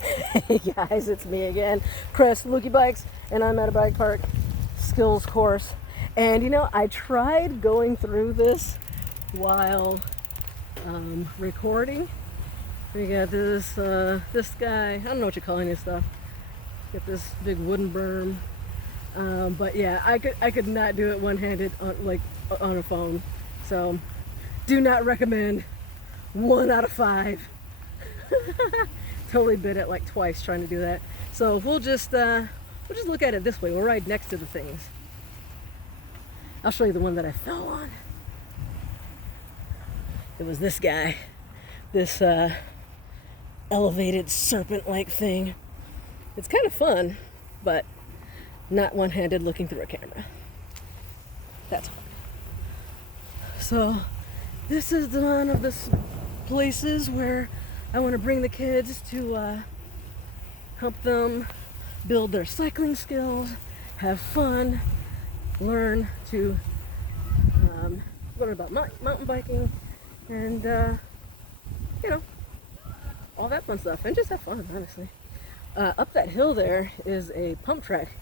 Hey guys, it's me again, Chris, Luki Bikes, and I'm at a bike park skills course. And you know, I tried going through this while recording. We got this this guy, I don't know what you call any stuff. Got this big wooden berm. But yeah, I could not do it one-handed on a phone. So do not recommend. 1 out of 5. Totally bit it like twice trying to do that. So we'll just look at it this way. We'll ride next to the things. I'll show you the one that I fell on. It was this guy, this elevated serpent-like thing. It's kind of fun, but not one-handed looking through a camera. That's fun. So this is one of the places where I want to bring the kids to help them build their cycling skills, have fun, learn about mountain biking, and you know, all that fun stuff, and just have fun, honestly. Up that hill there is a pump track.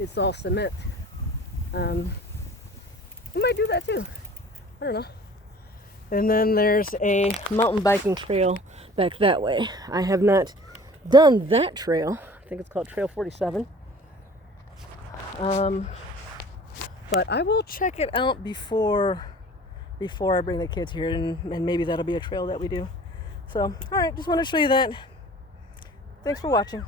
It's all cement. We might do that too. I don't know. And then there's a mountain biking trail back that way. I have not done that trail. I think it's called Trail 47. But I will check it out before I bring the kids here, and maybe that'll be a trail that we do. So, all right, just want to show you that. Thanks for watching.